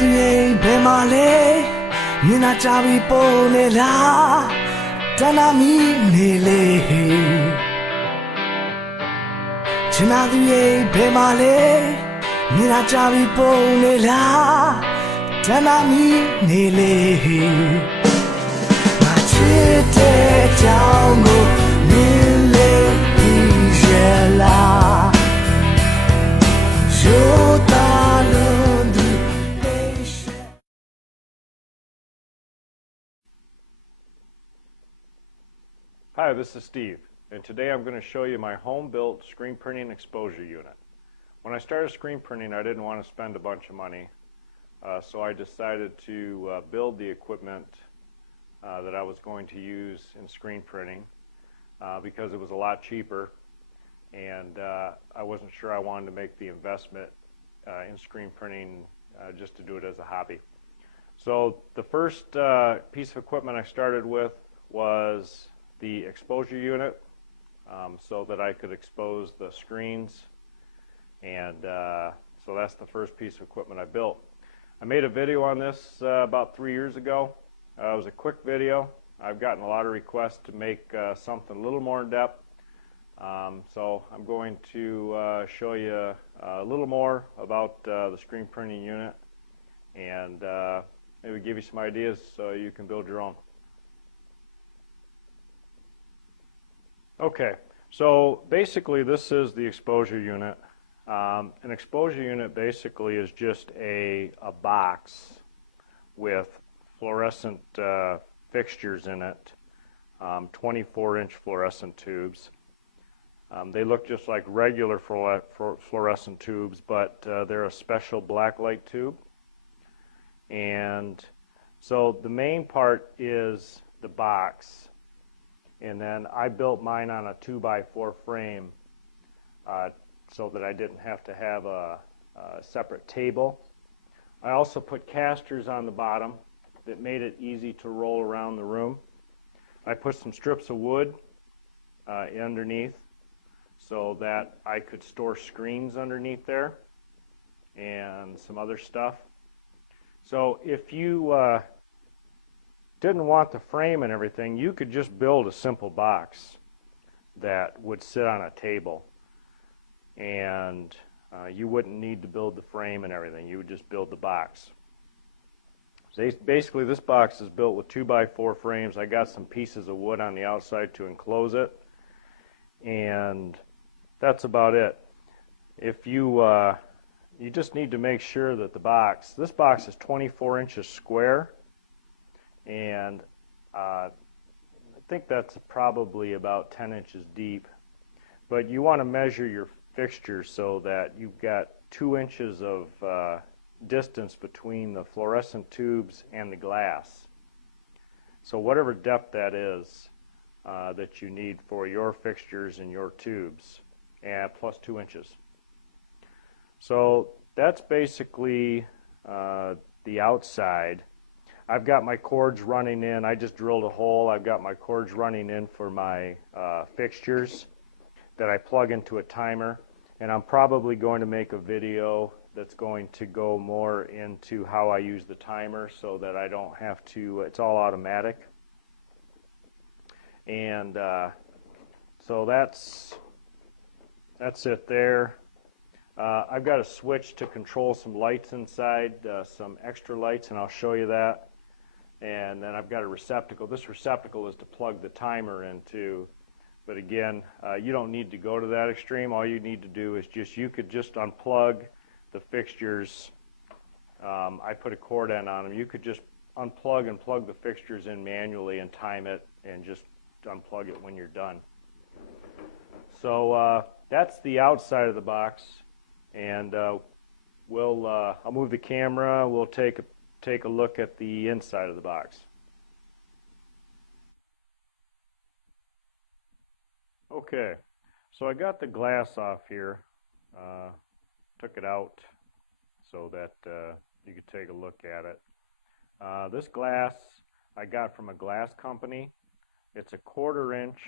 သူရဲ့ဘယ်မှာလဲမြင်လာကြပြီပုံနေလားတနာမီနေလေချင်လာသူရဲ့ဘယ်မှာလဲမြင်လာကြပြီပုံနေလားတနာမီနေလေငါချစ်တဲ့ကြောင့်ကိုမြင်လေပြီးရလား Hi, this is Steve, and today I'm going to show you my home-built screen printing exposure unit. When I started screen printing, I didn't want to spend a bunch of money, so I decided to build the equipment that I was going to use in screen printing because it was a lot cheaper, and I wasn't sure I wanted to make the investment in screen printing just to do it as a hobby. So the first piece of equipment I started with was the exposure unit, so that I could expose the screens, and so that's the first piece of equipment I built. I made a video on this about 3 years ago. It was a quick video. I've gotten a lot of requests to make something a little more in depth, so I'm going to show you a little more about the screen printing unit and maybe give you some ideas so you can build your own. Okay, so basically this is the exposure unit. An exposure unit basically is just a box with fluorescent fixtures in it, 24-inch fluorescent tubes. They look just like regular fluorescent tubes, but they're a special black light tube. And so the main part is the box. And then I built mine on a 2x4 frame so that I didn't have to have a separate table. I also put casters on the bottom that made it easy to roll around the room. I put some strips of wood underneath so that I could store screens underneath there and some other stuff. So if you didn't want the frame and everything, you could just build a simple box that would sit on a table, and you wouldn't need to build the frame and everything. You would just build the box. So basically this box is built with 2x4 frames. I got some pieces of wood on the outside to enclose it, and that's about it. If you you just need to make sure that this box is 24 inches square, and I think that's probably about 10 inches deep, but you want to measure your fixtures so that you've got 2 inches of distance between the fluorescent tubes and the glass. So whatever depth that is that you need for your fixtures and your tubes, and plus 2 inches. So that's basically the outside. I've got my cords running in. I just drilled a hole. I've got my cords running in for my fixtures that I plug into a timer, and I'm probably going to make a video that's going to go more into how I use the timer so that I don't have to, it's all automatic. And so that's it there. I've got a switch to control some lights inside, some extra lights, and I'll show you that. And then I've got a receptacle. This receptacle is to plug the timer into, but again, you don't need to go to that extreme. All you need to do is you could just unplug the fixtures. I put a cord end on them. You could just unplug and plug the fixtures in manually and time it and just unplug it when you're done. So that's the outside of the box, and I'll move the camera. We'll take a look at the inside of the box. Okay, so I got the glass off here, took it out so that you could take a look at it. This glass I got from a glass company. It's a 1/4 inch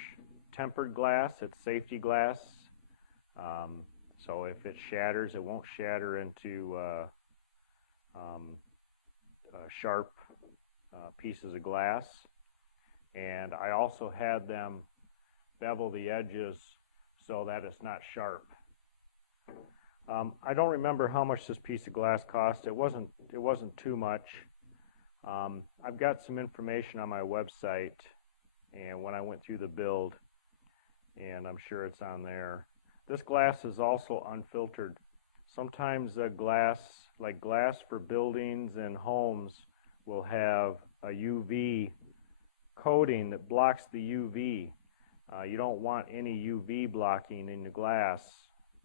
tempered glass. It's safety glass, so if it shatters, it won't shatter into sharp pieces of glass, and I also had them bevel the edges so that it's not sharp. I don't remember how much this piece of glass cost. It wasn't too much. I've got some information on my website, and when I went through the build, and I'm sure it's on there. This glass is also unfiltered. Sometimes glass, like glass for buildings and homes, will have a UV coating that blocks the UV. You don't want any UV blocking in the glass,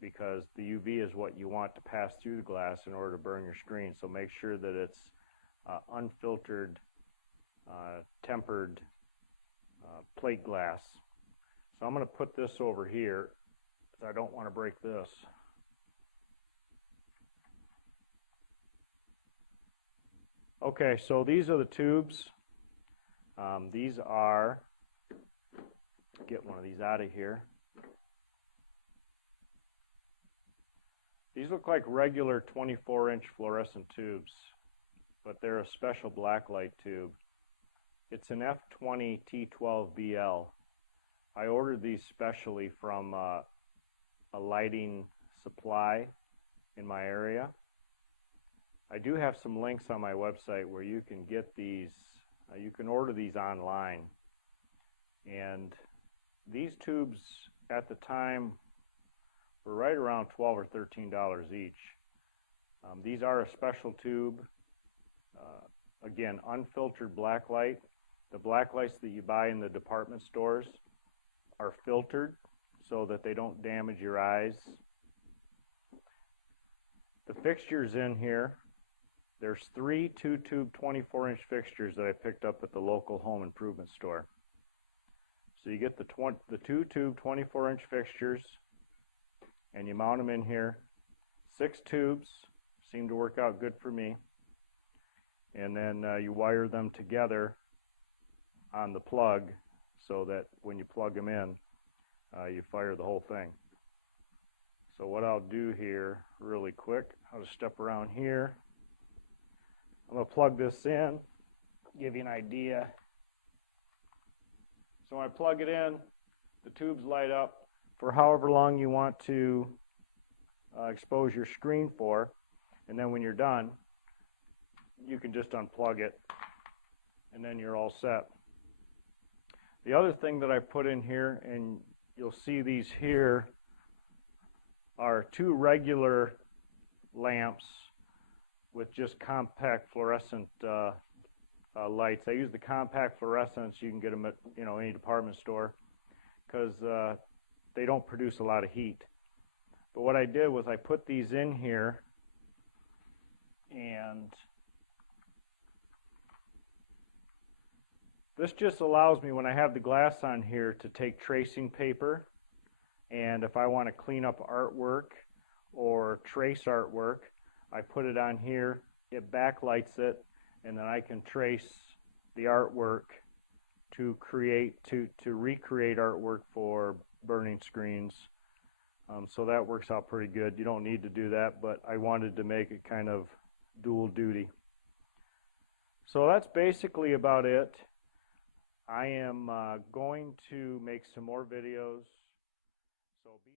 because the UV is what you want to pass through the glass in order to burn your screen. So make sure that it's unfiltered, tempered plate glass. So I'm going to put this over here, because I don't want to break this. Okay, so these are the tubes. These are, get one of these out of here. These look like regular 24-inch fluorescent tubes, but they're a special blacklight tube. It's an F20 T12BL. I ordered these specially from a lighting supply in my area. I do have some links on my website where you can get these, you can order these online. And these tubes at the time were right around $12 or $13 each. These are a special tube. Again, unfiltered blacklight. The blacklights that you buy in the department stores are filtered so that they don't damage your eyes. The fixtures in here, there's 3 2-tube 24-inch fixtures that I picked up at the local home improvement store. So you get the 2-tube 24-inch fixtures, and you mount them in here. 6 tubes seem to work out good for me. And then you wire them together on the plug so that when you plug them in, you fire the whole thing. So what I'll do here really quick, I'll just step around here. I'm going to plug this in, give you an idea. So when I plug it in, the tubes light up for however long you want to expose your screen for, and then when you're done, you can just unplug it, and then you're all set. The other thing that I put in here, and you'll see these here, are 2 regular lamps with just compact fluorescent lights. I use the compact fluorescents. You can get them at any department store, because they don't produce a lot of heat. But what I did was I put these in here, and this just allows me, when I have the glass on here, to take tracing paper, and if I want to clean up artwork or trace artwork, I put it on here, it backlights it, and then I can trace the artwork to recreate artwork for burning screens. So that works out pretty good. You don't need to do that, but I wanted to make it kind of dual duty. So that's basically about it. I am going to make some more videos. So